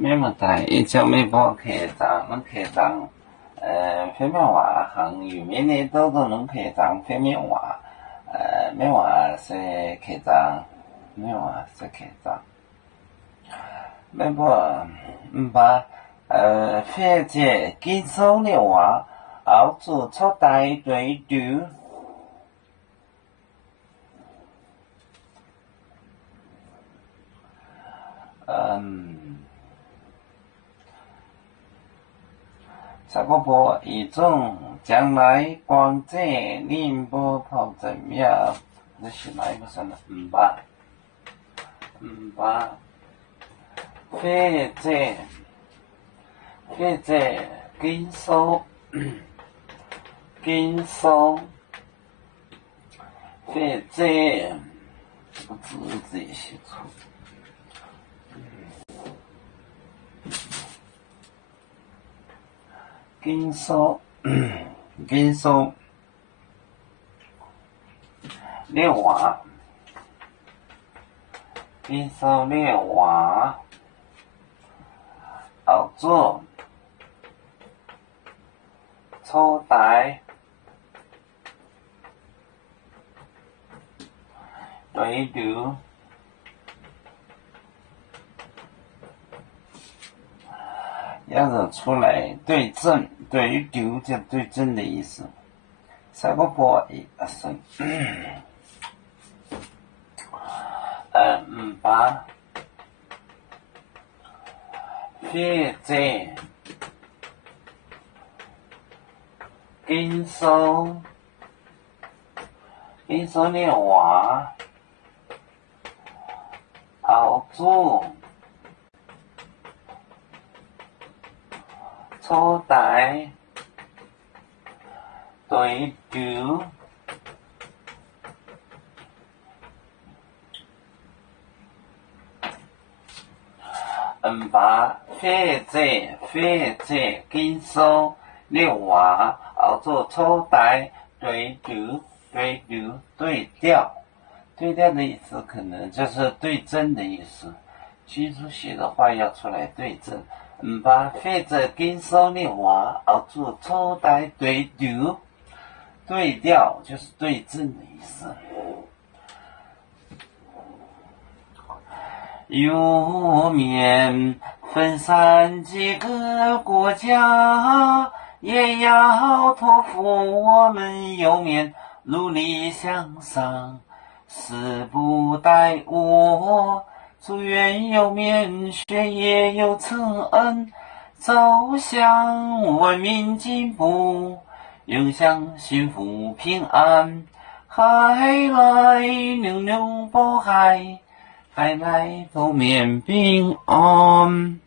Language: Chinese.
咩問題？一朝未報客長，飛咩話行與咩呢都能客長飛咩話，咩話是客長，咩話是客長，咩話唔把飛姐經手的話，熬住出大對住。沙婆婆一种将来光这宁波跑怎么样？这是哪一个声呢？唔吧，飞姐经手，飞姐，这个字自己写错。经手列话，后做初代对流。要惹出来对症，对于丢就对症的意思。沙婆婆一声，把飞姐经手的话，熬住。初代對住把飛姐經手的話熬做初代對住對調的意思可能就是對症的意思，居住寫的話要出來對症。把飛姐經手的話熬做初代對調就是對症的意思。有面分散几个国家，也要托付我们有面努力向上，时不待我。祝愿有面学业有成，走向文明进步，永享幸福平安。海来牛牛渤海，海来头面平安。